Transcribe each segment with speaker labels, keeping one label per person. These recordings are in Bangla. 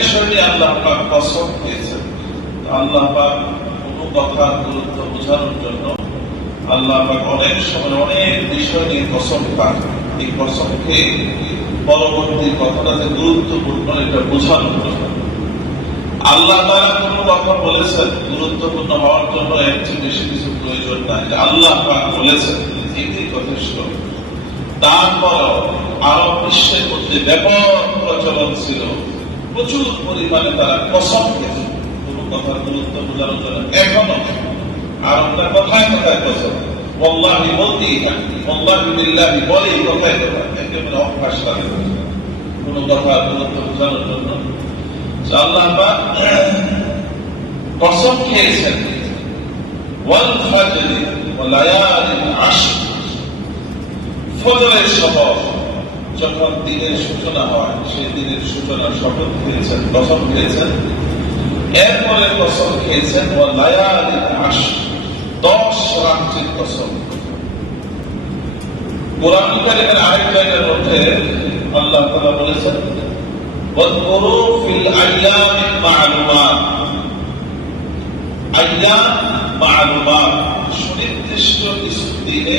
Speaker 1: বিষয় নিয়ে আল্লাহ পাক কসম খেয়েছেন আল্লাহ পাক কোনো কথা গুরুত্ব বোঝানোর জন্য আল্লাহ পাক অনেক সময় অনেক বিষয় নিয়ে কসম খান এই খেয়ে পরবর্তী কথাটা যে গুরুত্বপূর্ণ এটা বোঝানোর জন্য। আল্লাহ তারা কোন কথা বলেছেন, গুরুত্বপূর্ণ হওয়ার জন্য চেয়ে বেশি কিছু প্রয়োজন নাই। আল্লাহ পাক বলেছেন এটি যথেষ্ট তারপর আরব বিশ্বের মধ্যে ব্যাপক প্রচলন ছিল। প্রচুর পরিমাণে তারা কসম খেয়েছে। কোন কথার গুরুত্ব বোঝানোর জন্য এখনও আরবটা কথায় কথায় কসম অল্লাহি বলতেই থাকে অল্লাহি বিল্লাহি বলেই কথায় কথায় একেবারে অভ্যাস তাদের কোন কথার গুরুত্ব বোঝানোর জন্য আল্লাহ কসম খেয়েছেন। ওয়াল ফাজরি ওয়া ফজরের শপথ যখন দিনের সূচনা হয়, সেই দিনের সূচনা শপথ খেয়েছেন কসম খেয়েছেন। এরপরে কসম খেয়েছেন ও লায়ালি দশ রাত্রির কসম কোরআন আরেক জায়গার মধ্যে আল্লাহ বলেছেন ফিল মা'লুমাত। মা'লুমাত, সুনির্দিষ্ট কিছু দিনে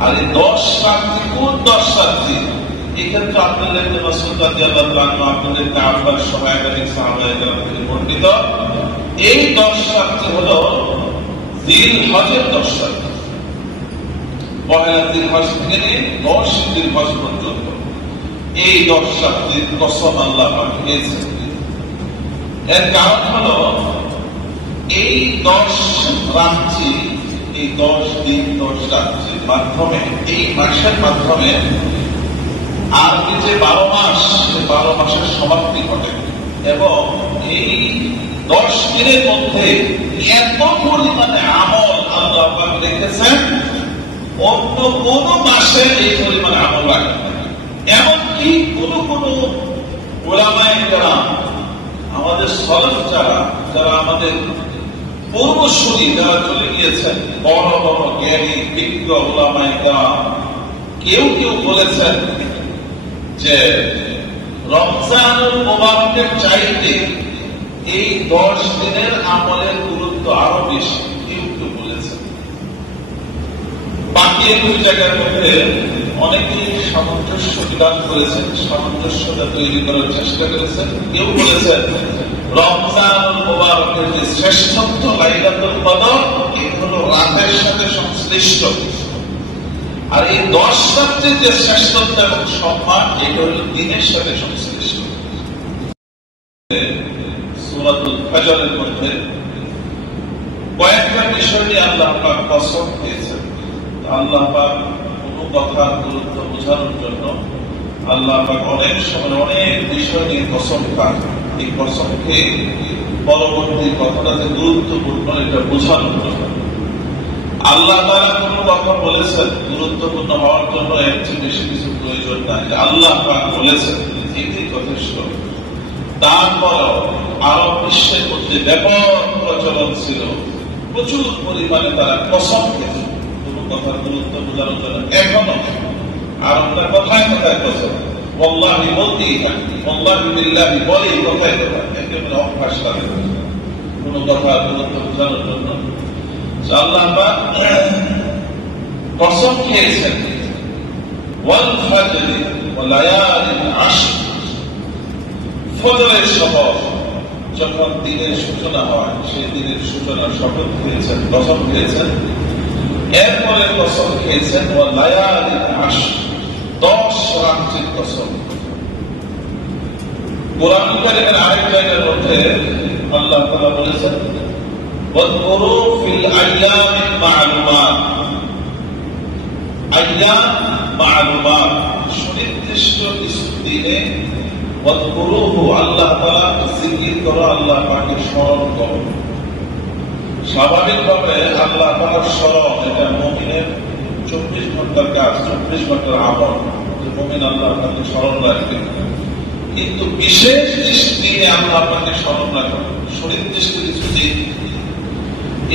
Speaker 1: আর এই 10 রাত্রি কোন 10 রাত্রি বর্ণিত এই 10 রাত্রি হলো দিল হজের দশ রাত্রি দিন দশ দিন হজ পর্যন্ত। এই দশ রাত্রির কসম আল্লাহ এর কারণ হলো এই দশ রাত্রি এই দশ দিন, দশ রাত্রির মাধ্যমে, এই মাসের মাধ্যমে আর যে বারো মাস, সে বারো মাসের সমাপ্তি ঘটে এবং এই দশ দিনের মধ্যে এত পরিমাণে আমল আল্লাহ পাক রেখেছেন, অন্য কোন মাসে এই পরিমাণে আমল রাখেন। এমনকি কোন কোন ওলামায় যারা আমাদের সলভ যারা যারা আমাদের পূর্বসূরি বলেছেন চাইতে এই দশ দিনের আমলের গুরুত্ব আরও বেশি, কেউ কেউ বলেছেন। বাকি দুই জায়গার মধ্যে অনেকেই সামঞ্জস্য বিধান করেছেন, সামঞ্জস্যতা তৈরি করার চেষ্টা করেছেন, কেউ বলেছেন রমজান যে শ্রেষ্ঠত্ব, লাইলাতুল কদর রাতের সাথে সংশ্লিষ্ট। আর এই দশ যে শ্রেষ্ঠত্ব এবং সম্মান দিনের সাথে সংশ্লিষ্ট। সূরাতুল ফজরের মধ্যে কয়েকটা বিষয় নিয়ে আল্লাহ পাক কসম আল্লাহ পাক কোনো গুরুত্ব বোঝানোর জন্য আল্লাহ পাক অনেক সময় অনেক বিষয় নিয়ে কসম এই খেয়ে পরবর্তী কথাটা যে গুরুত্বপূর্ণ এটা বোঝানোর আল্লাহ তারা কোন কথা বলেছেন, গুরুত্বপূর্ণ হওয়ার জন্য এর চেয়ে বেশি কিছু প্রয়োজন নাই। আল্লাহ বলেছেন এটি যথেষ্ট তারপর আরব বিশ্বের মধ্যে ব্যাপক প্রচলন ছিল। প্রচুর পরিমাণে তারা কসম খেয়েছে। কোন কথার গুরুত্ব বোঝানোর জন্য এখনও আরবটা কথায় কথায় কসম। অল্লাহি বলতেই থাকে অল্লাহি বিল্লাহি বলেই কথায় কথায় একেবারে অভ্যাস তাদের। কোন কথার গুরুত্ব বোঝানোর জন্য। আল্লাহ কসম খেয়েছেন। ওয়াল ফাজরি ওয়া লায়ালিন আশর। ফজরের শপথ যখন দিনের সূচনা হয়, সেই দিনের সূচনার শপথ খেয়েছেন, কসম খেয়েছেন। এরপরে কসম খেয়েছেন ও লায়ালি স্বাভাবিকভাবে আল্লাহ তাআলার স্মরণ এটা মুমিনের চব্বিশ ঘণ্টার কাজ চব্বিশ ঘণ্টার আমল। মুমিন আল্লাহ তাকে স্মরণ রাখবে কিন্তু বিশেষ দৃষ্টিতে আল্লাহ আপনাকে স্মরণ রাখবেন সুনির্দিষ্ট কিছু দিন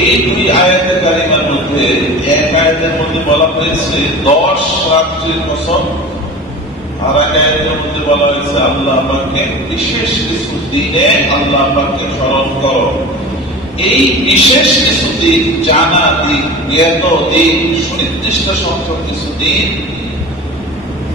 Speaker 1: এই দুই আয়াতের কারিমার মধ্যে এক আয়াতের মধ্যে বলা হয়েছে, দশ রাত্রির কসম। আর এক আয়াতের মধ্যে বলা হয়েছে, আল্লাহ আমাকে বিশেষ কিছু দিনে আল্লাহ আমাকে স্মরণ করো। এই বিশেষ কিছু দিন, জানা দিন, জ্ঞাত দিন, সুনির্দিষ্ট সংখ্যক কিছু দিন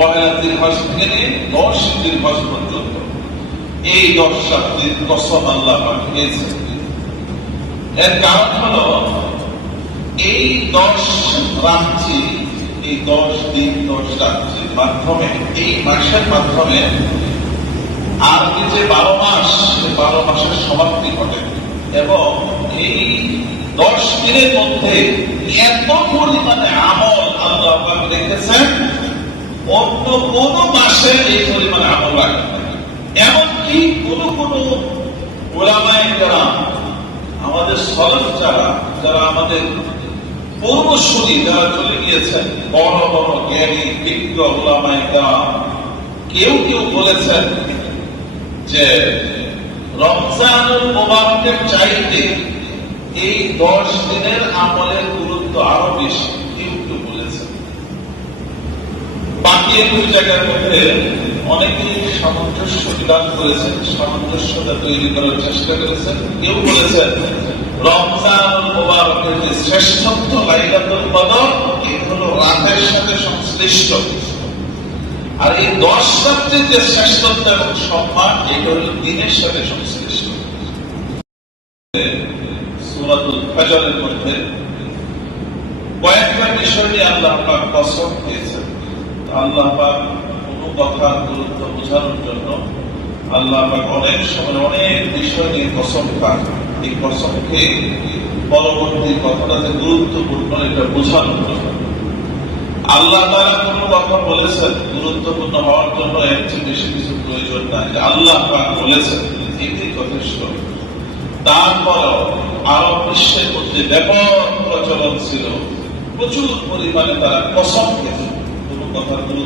Speaker 1: পহেলা হজ থেকে দশ হজ পর্যন্ত এই দশ রাত্রির কসম আল্লাহ পাক এর কারণ হলো এই দশ রাত্রি, এই দশ দিন, দশ রাত্রির মাধ্যমে, এই মাসের মাধ্যমে আর যে বারো মাস বারো মাসের সমাপ্তি ঘটে এবং এই দশ দিনের মধ্যে এত পরিমাণে আমল আল্লাহ রেখেছেন অন্য কোন মাসে এই পরিমাণে আমল রাখেন না। এমনকি কোন কোন ওলামায় যারা আমাদের সলভ যারা যারা আমাদের পূর্বসূরি যারা চলে গিয়েছেন, বড় বড় জ্ঞানী, বিজ্ঞ ওলামায় যারা কেউ কেউ বলেছেন যে রমজানুল মোবারকের চাইতে এই দশ দিনের আমলের গুরুত্ব আরও বেশি বাকি দুই জায়গার মধ্যে অনেকেই সামঞ্জস্য বিধান করেছেন, সামঞ্জস্যতা তৈরি করার চেষ্টা করেছেন। কেউ বলেছেন আর এই দশ রাত্রির যে দিনের সাথে সংশ্লিষ্ট। সুরাতুল মধ্যে কয়েকটা বিষয় নিয়ে আল্লাহ আল্লাহ কোনো কথা গুরুত্ব বোঝানোর জন্য আল্লাহ অনেক সময় অনেক বিষয় নিয়ে কসম পান এই পরবর্তী কথাটা যে গুরুত্বপূর্ণ এটা বোঝানোর জন্য। আল্লাহ তারা কোনো কথা বলেছেন গুরুত্বপূর্ণ হওয়ার জন্য এর চেয়ে বেশি কিছু প্রয়োজন নাই। আল্লাহ পাক বলেছেন এটাই যথেষ্ট। তারপরও আরব বিশ্বের মধ্যে ব্যাপক প্রচলন ছিল। প্রচুর পরিমাণে তারা কসম কোন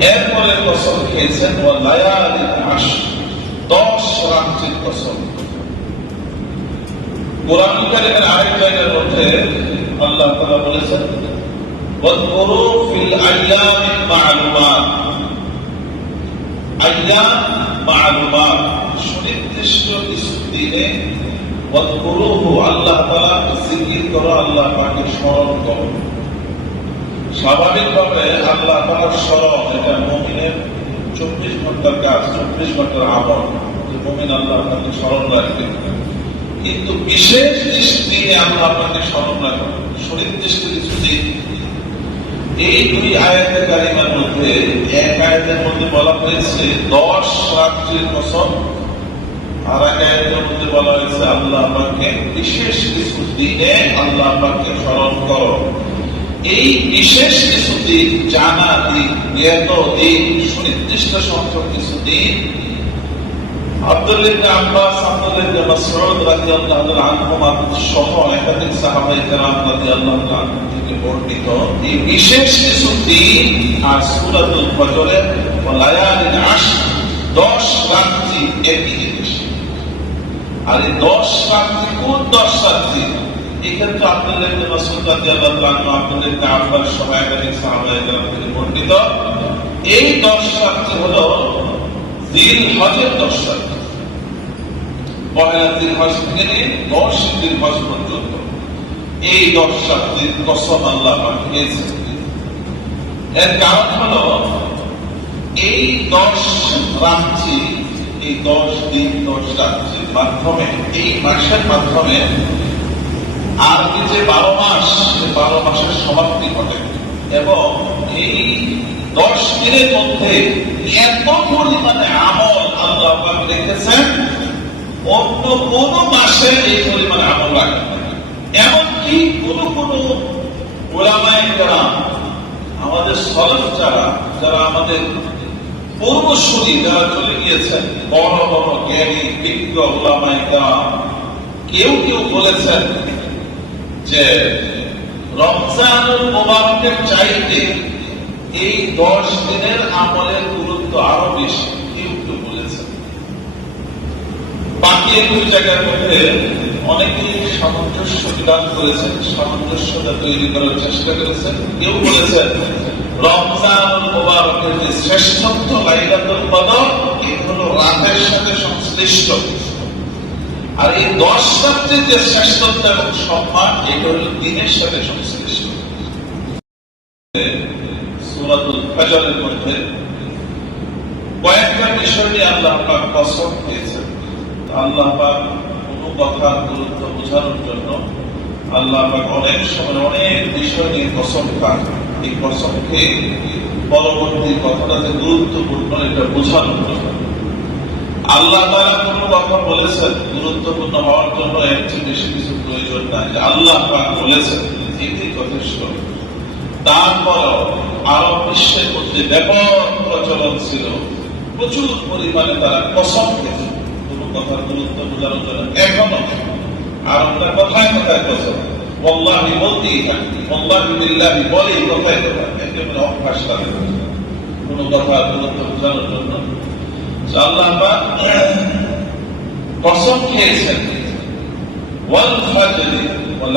Speaker 1: এরপরে কসম খেয়েছেন ও লায়ালিন আশ দশ রাত্রির কসম। কোরআন কারিমের আরেক জায়গার মধ্যে আল্লাহ তাআলা বলেছেন, ওয়াদকুরু ফিল আইয়ামি মা'লুমাত। আইয়াম মা'লুমাত, সুনির্দিষ্ট কিছু দিনে ওয়াদকুরুহু আল্লাহ তাআলা জিকির করো, আল্লাহ পাকে স্মরণ করো। স্বাভাবিকভাবে আল্লাহ তাআলার স্মরণ এটা মুমিনের চব্বিশ ঘণ্টার কাজ, চব্বিশ ঘণ্টার আমল, যে মুমিন আল্লাহ তাকে স্মরণ রাখবে কিন্তু বিশেষ দৃষ্টি আল্লাহ আপনাকে স্মরণ রাখবেন সুনির্দিষ্ট কিছু দিন এই দুই আয়াতের কারিমার মধ্যে এক আয়াতের মধ্যে বলা হয়েছে, দশ রাত্রির কসম, আর এক আয়াতের মধ্যে বলা হয়েছে, আল্লাহ পাককে বিশেষ কিছু দিনে আল্লাহ পাককে স্মরণ করো। এই বিশেষ কিছু দিন জানা দিন জ্ঞাত দিন, সুনির্দিষ্ট সংখ্যক কিছু দিন এই বিশেষ আর সূরাতুল ফজরে ও লায়ালিল আশর 10 রাত্রি একই জিনিস আর এই 10 রাত্রি কোন 10 রাত্রি? এক্ষেত্রে আব্দুল্লাহ ইবনে মাসউদ রাদিয়াল্লাহু আনহু আব্দুল্লাহ ইবনে আব্বাস কেরাম থেকে বর্ণিত, এই 10 রাত্রি হলো দিল হজের দশ রাত্রি পহেলা দিন হজ থেকে নিয়ে দশ দিন হজ পর্যন্ত এই দশ রাত্রির কসম আল্লাহ পাক এর কারণ হলো এই দশ রাত্রি, এই দশ দিন, দশ রাত্রির মাধ্যমে, এই মাসের মাধ্যমে আর যে বারো মাস বারো মাসের সমাপ্তি ঘটে। এবং এই দশ দিনের মধ্যে এত পরিমাণে আমল আল্লাহ পাক রেখেছেন, অন্য কোন মাসে এই পরিমাণে আমল লাগে এমনকি কোন কোন ওলামায় যারা আমাদের সলফ যারা যারা আমাদের পূর্বসূরি যারা চলে গিয়েছেন, বড় বড় জ্ঞানী, বিজ্ঞ ওলামায় যারা কেউ কেউ বলেছেন যে রমজানুল মোবারকের চাইতে এই দশ দিনের আমলের গুরুত্ব আরও বেশি। কেউ বলেছেন? বাকি একুশ জায়গার মধ্যে অনেকেই সামঞ্জস্য বিধান করেছেন, সামঞ্জস্যতা তৈরি করার চেষ্টা করেছেন। কেউ বলেছেন, রমজানুল মোবারকের যে শ্রেষ্ঠত্ব লাইলাতুল কদর এই হলো রাতের সাথে সংশ্লিষ্ট। আর এই দশ রাত্রির যে শ্রেষ্ঠত্ব এবং সম্মান, এটা হলো দিনের সাথে সংশ্লিষ্ট। মধ্যে বিষয় নিয়ে আল্লাহ পাক কসম আল্লাহ পাক কোনো কথা গুরুত্ব বোঝানোর জন্য আল্লাহ পাক অনেক সময় অনেক বিষয় নিয়ে কসম এই কসমকে পরবর্তী কথাটা যে গুরুত্বপূর্ণ এটা বোঝানোর জন্য। আল্লাহ তারা কোন কথা বলেছেন, গুরুত্বপূর্ণ হওয়ার জন্য এর চেয়ে বেশি কিছু প্রয়োজন নাই। আল্লাহ বলেছেন এটি যথেষ্ট। তারপর আরব বিশ্বের মধ্যে ব্যাপক প্রচলন ছিল। প্রচুর পরিমাণে তারা কসম খেয়েছে। কোন কথার গুরুত্ব বোঝানোর জন্য এখনও আরবটা কথায় কথায় কসম। অল্লাহি বলতেই থাকে। অল্লাহি বিল্লাহি বলেই কথায় কথা একেবারে অভ্যাস তাদের। কোন কথার গুরুত্ব বোঝানোর জন্য আল্লাহ কসম খেয়েছেন ওয়াল ফাজরি ওয়া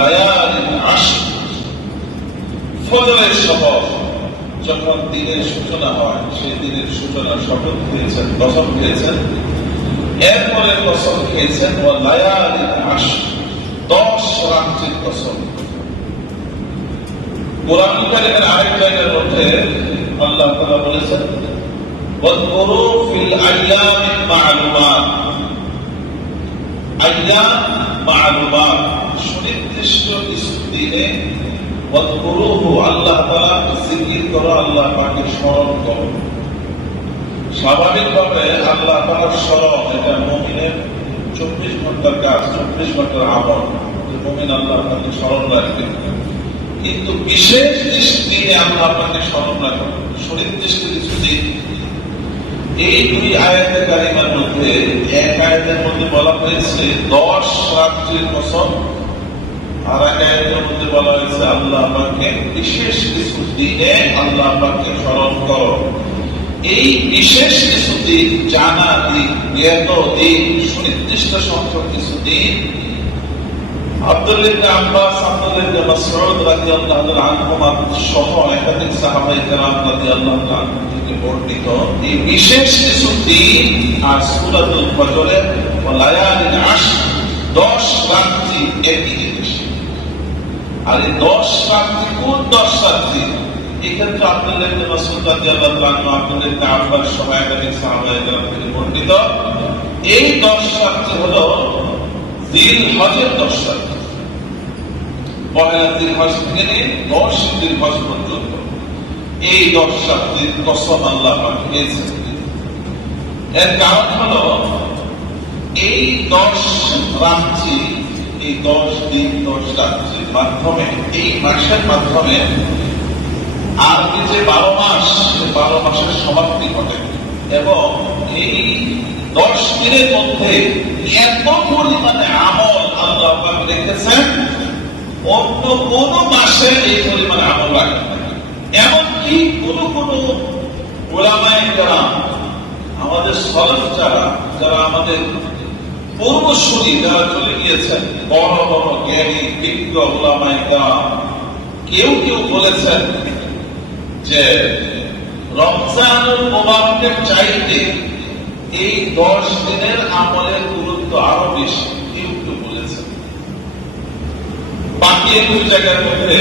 Speaker 1: আশর যখন দিনের সূচনা হয় সেই দিনের সূচনা শপথ খেয়েছেন কসম খেয়েছেন এরপরে কসম খেয়েছেন ও লায়ালিন আশ দশ রাত্রির কসম কোরআন কারিমের আরেক মধ্যে আল্লাহ বলেছেন واذكروا في الأيام المعلومات أيام معلومات সুনির্দিষ্ট কিছু দিনে ওয়াদকুরুহু আল্লাহ তাআলা জিকির করো আল্লাহ পাকে স্মরণ করো স্বাভাবিকভাবে আল্লাহ তাআলার স্মরণ এটা মুমিনের চব্বিশ ঘন্টার কাজ চব্বিশ ঘন্টার আমল যে মুমিন আল্লাহ পাকে স্মরণ রাখবে কিন্তু বিশেষ দিনে আল্লাহ পাকে স্মরণ রাখবে সুনির্দিষ্ট কিছু দিন এই দুই আয়াতের কারিমার মধ্যে এক আয়াতের মধ্যে বলা হয়েছে, দশ রাত্রির কসম, আর এক আয়াতের মধ্যে বলা হয়েছে, আল্লাহ পাকে বিশেষ কিছু দিনে আল্লাহ পাকে স্মরণ করো। এই বিশেষ কিছু দিন, জানা দিন জ্ঞাত দিন, সুনির্দিষ্ট সংখ্যক কিছু দিন আব্দুল্লাহ ইবনে আব্বাস রাদিয়াল্লাহু একাধিক সাহাবায়ে কেরাম রাদিয়াল্লাহু থেকে বর্ণিত এই বিশেষ কিছু দিন আর সূরাতুল ফজরে ও লায়ালিন আশর 10 রাত্রি একই জিনিস আর এই 10 রাত্রি কোন 10 রাত্রি? এক্ষেত্রে আব্দুল্লাহ ইবনে রাদিয়াল্লাহু আনহু একাধিক সাহাবায়ে কেরাম থেকে বর্ণিত। এই 10 রাত্রি হলো দিল হজের দশ রাত্রি। পহেলা হজ থেকে দশ হজ পর্যন্ত। এই দশ আল্লাহ এর কারণ এই দশ রাত্রি, এই দশ দিন, দশ রাত্রির মাধ্যমে, এই মাসের মাধ্যমে আর যে বারো মাস বারো মাসের সমাপ্তি ঘটে। এবং এই দশ দিনের মধ্যে এত পরিমাণে আমল আল্লাহ রেখেছেন অন্য কোন মাসে এই পরিমাণে আমল রাখেন এমনকি কোন কোন ওলামায় যারা আমাদের সলফ যারা যারা আমাদের পূর্বসূরি যারা চলে গিয়েছেন, বড় বড় জ্ঞানী, বিজ্ঞ ওলামায় যারা কেউ কেউ বলেছেন যে রমজানুল মোবারকের চাইতে এই দশ দিনের আমলের গুরুত্ব আরও বেশি কেউ কেউ বলেছেন বাকি একটু জায়গার মধ্যে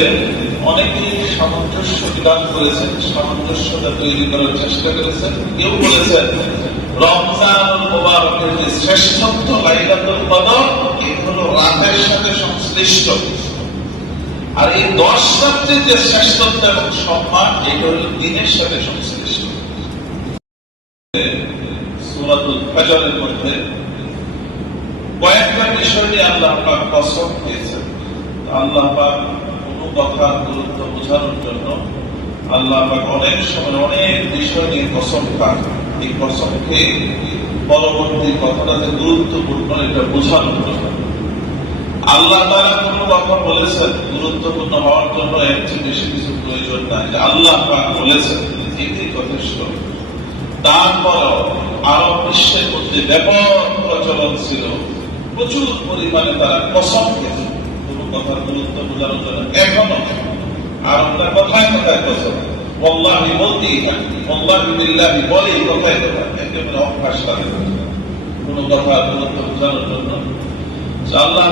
Speaker 1: অনেকেই সামঞ্জস্য বিধান করেছেন, সামঞ্জস্যতা তৈরি করার চেষ্টা করেছেন। কেউ বলেছেন আর এই দশ যে শ্রেষ্ঠত্ব সম্মান এটা দিনের সাথে সংশ্লিষ্ট। কয়েকটা বিষয় নিয়ে আল্লাহ কসম দিয়েছেন। আল্লাহ পাক কোনো কথা গুরুত্ব বোঝানোর জন্য আল্লাহ পাক অনেক সময় অনেক বিষয় নিয়ে কসম এই পরবর্তী গুরুত্বপূর্ণ এটা বোঝানোর জন্য। আল্লাহ তারা কোন কথা বলেছেন, গুরুত্বপূর্ণ হওয়ার জন্য বেশি কিছু প্রয়োজন নাই। আল্লাহ পাক বলেছেন এটাই যথেষ্ট। তারপরও আরব বিশ্বের মধ্যে ব্যাপক প্রচলন ছিল। প্রচুর পরিমাণে তারা কসম খেত। কথার গুরুত্ব বোঝানোর জন্য এখনও আরবরা কথায় কথায় কসম অল্লাহি বলতেই থাকে অল্লাহি বিল্লাহি বলেই কথায় কথায় একেবারে অভ্যাস তাদের কোন কথার গুরুত্ব বোঝানোর জন্য। আল্লাহ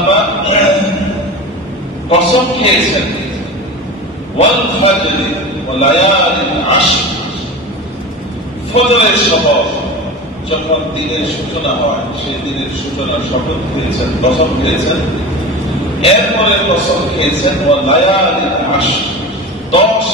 Speaker 1: কসম খেয়েছেন। যখন দিনের সূচনা হয়, সেই দিনের সূচনা শপথ খেয়েছেন, কসম খেয়েছেন। এরপরে কসম খেয়েছেন ও লায়ালিন আশর। দশ